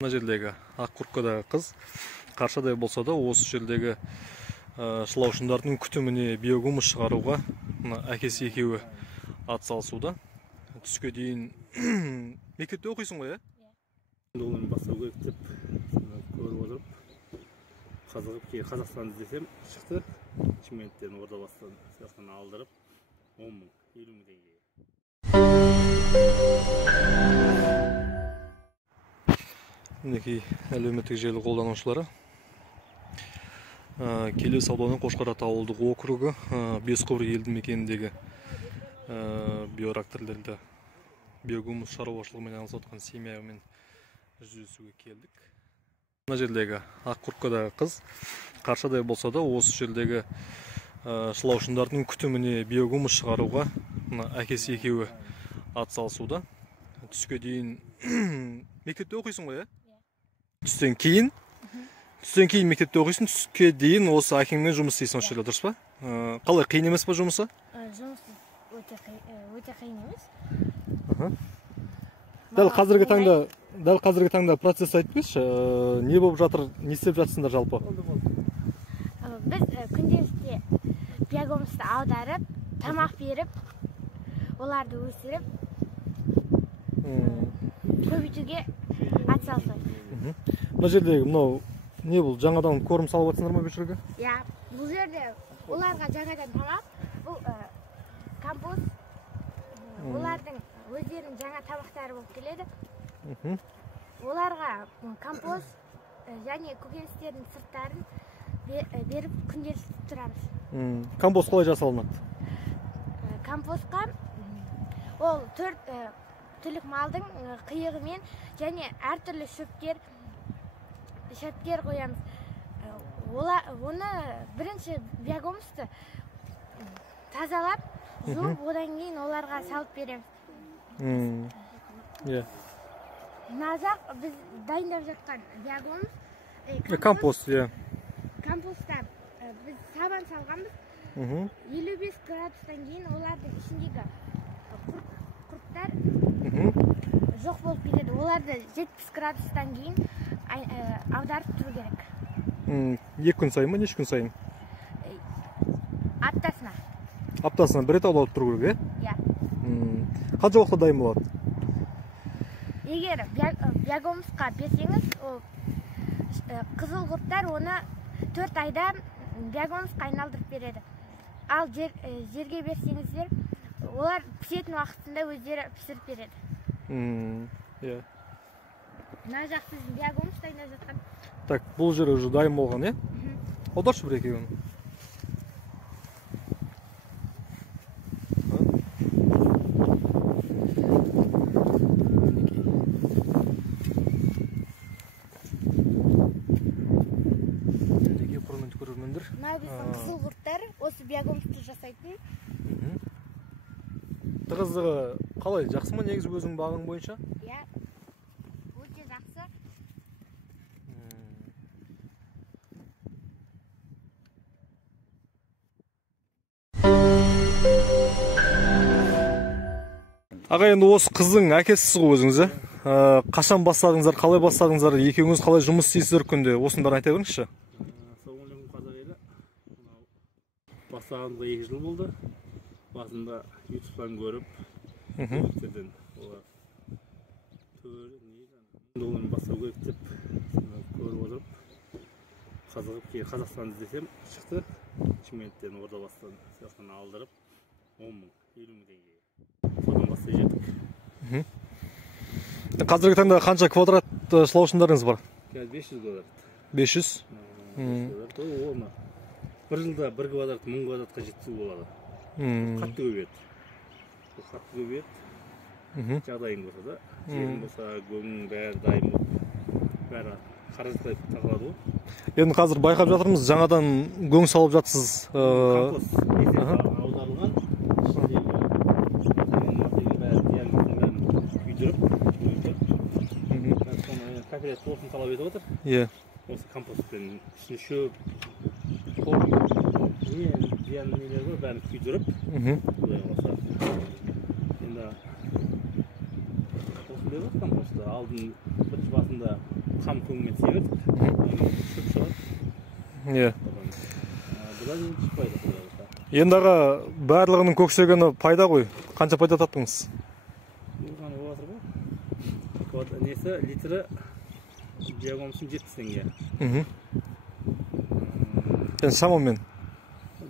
Мына жердегі ақ курткадағы қыз қаршадай болса да осы жердегі шылаушындардың күтіміне биогумус шығаруға әкесі екеуі атсалысуда. Түске дейін мектепте оқисың ғой, Оны бастау керек деп көріп отырып, қазығып Қазақстанды іздесем шықты. Шыменттен Ордабастан сияқтан алдырып 10 мың, 50 мың теңге. Мінекей әлеуметтік желі қолданушылары Келес ауданы Қошқарат ауылдық округі Бесқұбыр елді мекеніндегі биореакторлерді биогумус шаруашылығымен айналысып жатқан семьямен жүздесуге келдік. Мына жердегі ақ курткадағы қыз қаршадай болса да осы жердегі шылаушындардың күтіміне биогумус шығаруға әкесі екеуі атсалысуда. Түске дейін мектепте оқисың ғой, Түстен кейін мектепте оқисың, түске дейін осы әкеңмен жұмыс істейсің осы жерде, дұрыс па? Қалай, қиын емес па жұмысы? Жұмыс өте қиын емес. Дәл қазіргі таңда процесс айтып берші, не болып жатыр, не істеп жатсыңдар жалпы? Біз күнделікте биогумусты аударып, тамақ беріп, оларды өсіріп, көбейтуге атсалысамыз. Мына жердегі мынау не бұл, жаңадан корм салып жатсыңдар ма бұл жерге? Иә, бұл жерде оларға жаңадан тамақ, бұл компост, олардың өздерінің жаңа тамақтары болып келеді. Оларға компост және көкөністердің сырттарын беріп күнделікті тұрамыз. Компост қалай жасалынады? Компостқа ол 4 түлік малдың қиығымен және әртүрлі шөптер қоямыз. Оны бірінші биогумусты тазалап, жуып, одан кейін оларға салып береміз. Мына жақ біз дайындап жатқан биогумус компост, компостта біз сабан салғанбыз. 55 градустан кейін олардың ішіндегі құрттар жоқ болып кетеді. Оларды 70 градустан кейін аударып тұру керек. 2 күн сайын ма, неше күн сайын? Аптасына. Аптасына бір рет аударып тұру керек, Иә. Қанша уақытта дайын болады? Егер биогумусқа берсеңіз, қызыл құрттар оны 4 айда биогумусқа айналдырып береді. Ал жерге берсеңіздер, олар пісетін уақытында өздері пісіріп береді. Мына жақ біздің биогумус дайындап жатқан. Так, бұл жер уже дайын болған, Аударшы бір екеуін. Мына біздің қызыл құрттар осы биогумусты жасайтын. Тығыздығы қалай, жақсы ма негізі өзің бағың бойынша? Иә, өте жақсы. Аға, енді осы қыздың әкесісіз ғой өзіңіз, Қашан бастадыңыздар, қалай бастадыңыздар, екеуіңіз қалай жұмыс істейсіздер күнде? Осыны бәрін айта беріңізші. Ассалаумағалейкум қазақ елі. Бастағанымызға 2 жыл болды. Басында ютубтан көріп, оны бастау керек деп көріп отырып, қазығып Қазақстанды іздесем шықты. Шыменттен Ордабастан сияқтан алдырып 10 мың, 50 мың теңге. Содан бастай жеттік. Қазіргі таңда қанша квадрат шылаушындарыңыз бар? 500 квадрат. 500? Оны бір жылда 1 квадрат 1000 квадратқа жеткізу болады. Қатты көбейеді. Жағдайың болса да, жерің болса, көңің бәрі дайын болып, бәрі қаражатқа тағылады ғой. Енді қазір байқап жатырмыз, жаңадан көң салып жатсыз. Компост аударылған, күйдіріп, капилляр толқын талап етіп отыр. Осы компостпен ішіне шөп, зиян нелер бар, бәрін күйдіріп, енді осындай бар компостта. Алдын бірінші басында қам көңмен себеді. Шөп шығады. Иә. Бұдан енді шықпайды. Енді аға барлығының көксегені пайда ғой. Қанша пайда таптыңыз? Бұған олатыр ғой. Несі литрі биогумусын 70 теңге. Енді шамамен?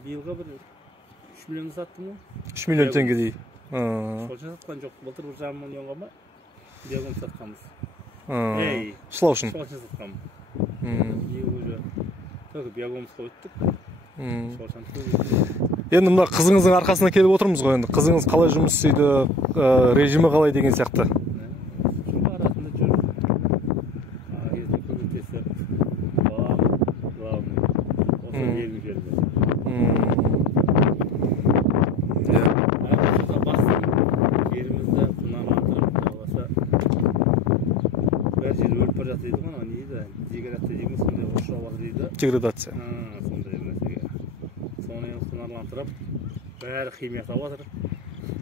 Биылға бір 3 миллионды саттым ғой. 3 миллион теңге дей. Солша сатқан жоқ. Былтыр 1,5 миллионға ма биогум сатқанбыз. Шылау үшін? Солша сатқанбыз. Биыл уже только биогумс қойттық. Енді мына қызыңыздың арқасына келіп отырмыз ғой. Енді қызыңыз қалай жұмыс істейді, режимі қалай деген сияқты? Жұмыс арасында жүр. Ертең көмектесіп, балам, главный. Осы елдің жерде. Бастым жерімізді құнарландырып, аласа бәр жер өліп бара жатыр дейді ғой, не дейді? Деградация деген сондай ұрыш алады дейді. Деградация. Сондай нәрсеге. Соны құнарландырып, бәрі химия салып жатыр.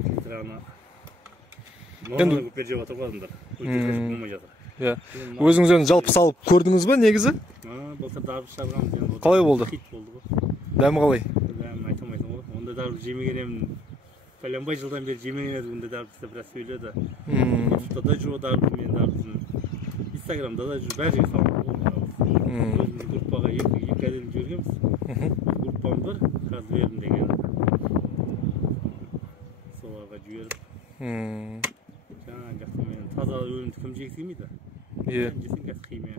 Литраны норманы көп беріп жатыр ғой адамдар. Өлтіріп болмай жатыр. Өзіңіз енді жалпы салып көрдіңіз ба негізі? Былтыр дарбыз шығарғанбыз. Қалай болды? Хит болды ғой. Дәмі қалай? Дәмін айта алмайсың ғой. Ондай дарбыз жемеген едім. Пәленбай жылдан бері жемеген едім. Ондай дарбызды біраз сөйледі. Ютубта да жүр дарбыз, мен дарбызын. Инстаграмда да жүр. Бәр жерге салып. Өзіміздің группаға екі әдемі жібергенбіз. Группам бар, қазір бердім деген. Соларға жіберіп. Жаңа жақта мен таза өнімді кім жегісі келмейді? Жесең қазір химия.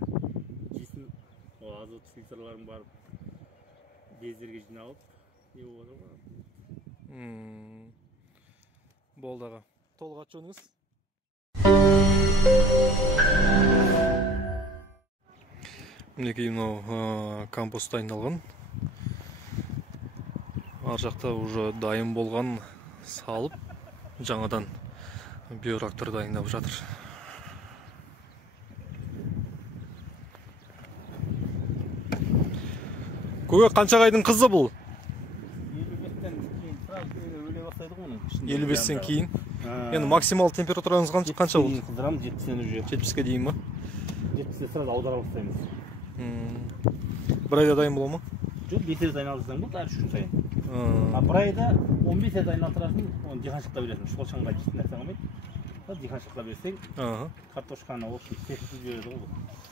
Жесін азот фильтрларын барып бездерге жиналып не болып жатыр ғой. Болды аға. Толық ат жөніңіз? Мінекей мынау компост дайындалған. Ар жақта уже дайын болған салып, жаңадан биореактор дайындап жатыр. Көке қанша айдың қызы бұл? 55-тен кейін. Енді максимал температураныз қанша болды? Қыздырамыз 70-тен уже. 70-ке дейін ма? 70-те сразу аудара бастаймыз. Бір айда дайын бола ма? Жоқ, 5 рет айналдырсаң болды, әр 3 күн сайын. Бір айда 15 рет айналдырасың, оны диқаншылықта бересің. Шолшанға жейтін нәрсе қалмайды. Диқаншылықта берсең, картошканы секіртіп жібереді ғой.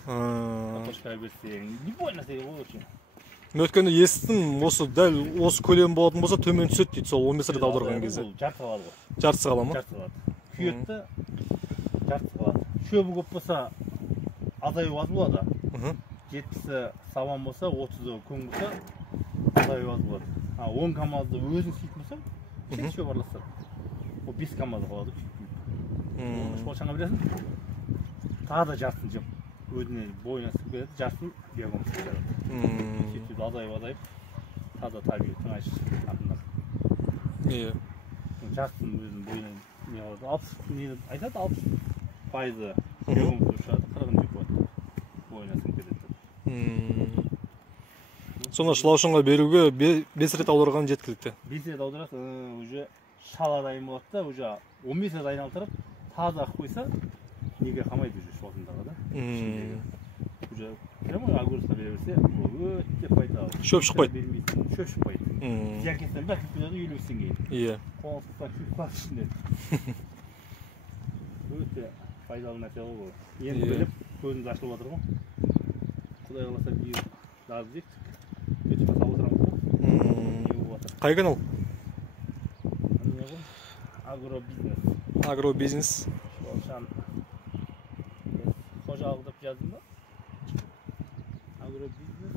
Картошкаға берсең, любой нәрсеге ғой вообще. Мен өткенде естідім, дәл осы көлем болатын болса төмен түседі дейді, сол 15 рет аударған кезде. Жарты қалады ғой. Жартысы қала ма? Жарты қалады. Күйетті жарты қалады. Шөбі көп болса азаю аз болады. 70-і сабан болса, 30-і көң болса азаю аз болады. 10 камазды өзің сүйтін болса, сен шөп араластыр. Ол 5 камазды қалады. Шолшанға бересің, тағы да жартысын жеп. Өзіне бойына сып береді, жартысын биогумс береді. Сөйтіп азайып, таза табиғи тыңайш атындар. Жартысын өзінің бойына не қалады. Айтады 60% биогумс шығады, 40-ын жеп қояды. Бойына сіңіп кетеді. Сонда шылаушынға беруге 5 рет аударған жеткілікті? 5 рет аударасың, уже шала дайын болады да, уже 15 рет айналдырып, таза қойса, неге қамайды уже шолшандағы да. Уже прямо огурцқа бере берсе, өте пайдалы. Шөп шықпайды? Шөп шықпайды. Зиянкестен бәрі кетеді, үйілбестен кейін. Иә. Қолсыздан күйіп қалады ішінде. Өте пайдалы нәрсе ғой. Енді біліп, көзіміз ашылып жатыр ғой. Құдай қаласа биыл дарбыз ектік. Ютубқа салып отырамыз ғой. Қай канал? Агробизнес. Агробизнес. Шолшан қожалық деп жаздым ба? Агробизнес.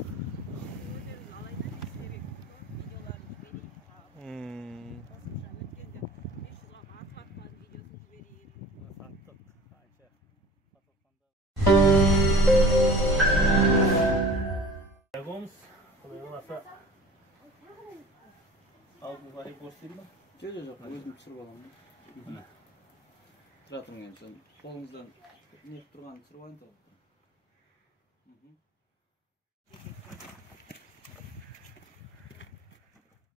Биогумс, құдай қаласа алдыңызға көрсетейін ба? Жоқ, өзім түсіріп аламын. Тұра тұрыңыз, қолыңыздан не тұрғанын түсіріп алайын.